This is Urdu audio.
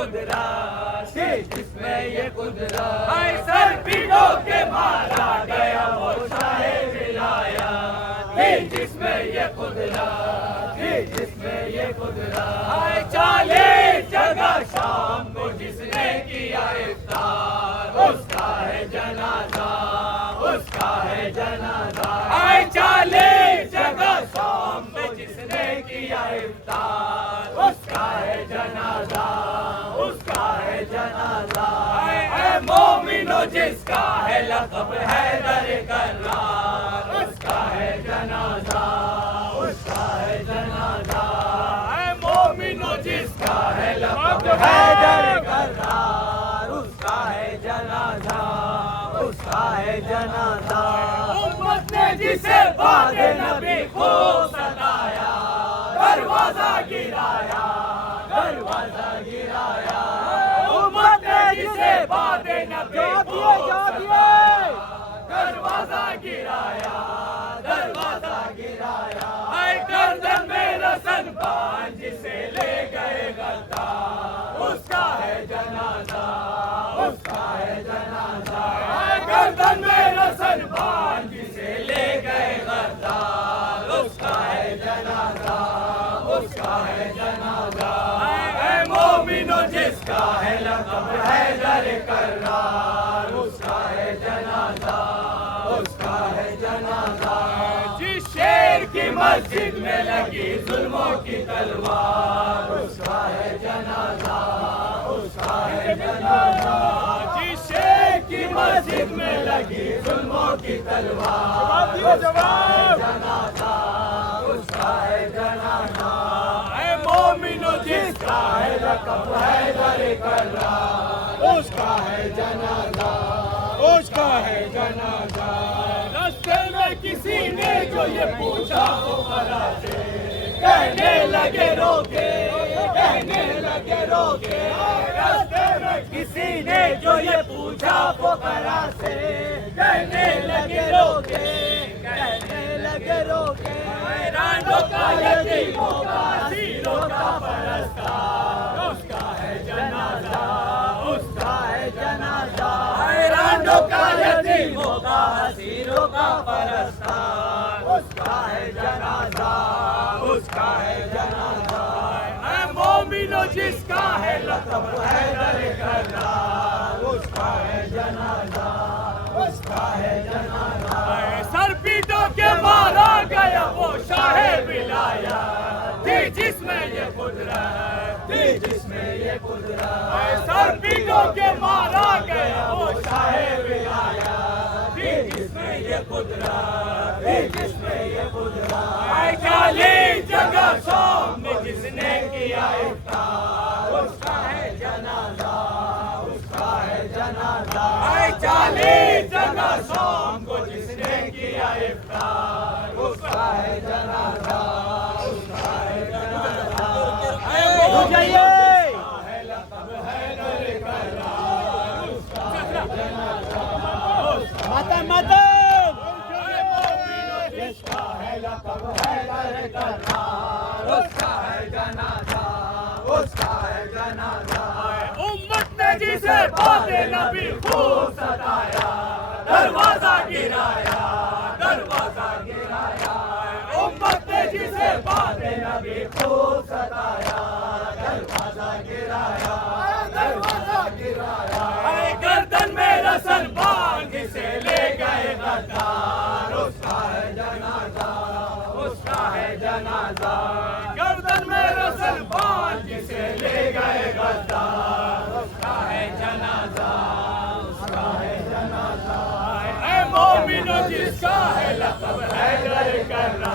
قدرت تھی جس میں یہ قدرت سر پیٹو کے مارا گیا وہ شاہ ولایت تھی جس میں یہ قدرت تھی جس میں یہ قدرت 40 جگہ شام کو جس نے کیا افطار اس کا ہے جنازہ اس کا ہے جنازہ 40 جگہ شام میں جس نے کیا افطار اس کا ہے جنازہ اس کا ہے جنازہ اے مومنو جس کا ہے لقب حیدر کرار اس کا ہے جنازہ اس کا ہے جنازہ اے مومنو جس کا ہے لقب حیدر کرار اس کا ہے جنازہ اس کا ہے جنازہ امت نے جسے بعد نبی خوب ستایا دروازہ گرایا دروازہ گرایا امت نے جسے بعد نبی خوب ستایا دروازہ گرایا دروازہ گرایا اے گردن میں رسن بان جسے لے گئے غدار اس کا ہے جنازہ اس کا ہے جنازہ اے گردن میں رسن بان جسے لے گئے غدار اس کا ہے جنازہ اس کا ہے جنازہ اے مومنو جس کا ہے لقب حیدر کرار اس کا ہے جنازہ اس کا ہے جنازہ جس شیر کی مسجد میں لگی ظلموں کی تلوار اس کا ہے جنازہ اس کا ہے جنازہ جس شیر کی مسجد میں لگی ظلموں کی تلوار اس کا ہے جنازہ اس کا ہے جنازہ اے مومنو جس کا ہے لقب حیدر کرار اس کا ہے جنازہ اس کا ہے جنازہ راستے میں کسی نے جو یہ پوچھا فقراء سے کہنے لگے روکے کہنے لگے روکے راستے میں کسی نے جو یہ پوچھا فقراء سے کہنے لگے روکے کہنے لگے روکے رانڈوں کا یتیموں کا اسیروں کا پرستار اس کا ہے جنازہ اس کا ہے جنازہ رانڈوں کا یتیموں کا اسیروں کا پرستار اس کا ہے جنازہ اس کا ہے جنازہ اے مومنو جس کا ہے لقب حیدر کرار اس کا ہے جنازہ اس کا ہے جنازہ سر پیٹو کے مارا گیا وہ شاہ ولایت تھی جس میں یہ قدرت تھی جس میں یہ قدرت سر پیٹو کے مارا گیا وہ شاہ ولایت تھی جس میں یہ قدرت تھی جس میں یہ قدرت 40 جگہ شام میں جس نے کیا افطار اس کا ہے جنازہ اس کا ہے جنازہ 40 جگہ شام کو جس نے کیا افطار اس کا ہے جنازہ اس کا ہے جنازہ ہے لقب حیدر کرار اس کا ہے جنازہ ماتم ماتم جس کا ہے لقب حیدر کرار اس کا ہے جنازہ اس کا ہے جنازہ امت نے جسے بعد نبی خوب ستایا دروازہ گرایا دروازہ گرایا امت نے جسے بعد نبی خوب ستایا دروازہ گرایا دروازہ گرایا اے گردن میں رسن باندھ سے لے گئے غدار اس کا ہے جنازہ اس کا ہے جنازہ گردن میں رسن باندھ سے لے گئے غدار اس کا ہے جنازہ اس کا ہے جنازہ اے مومنو جس کا ہے لقب حیدر کرار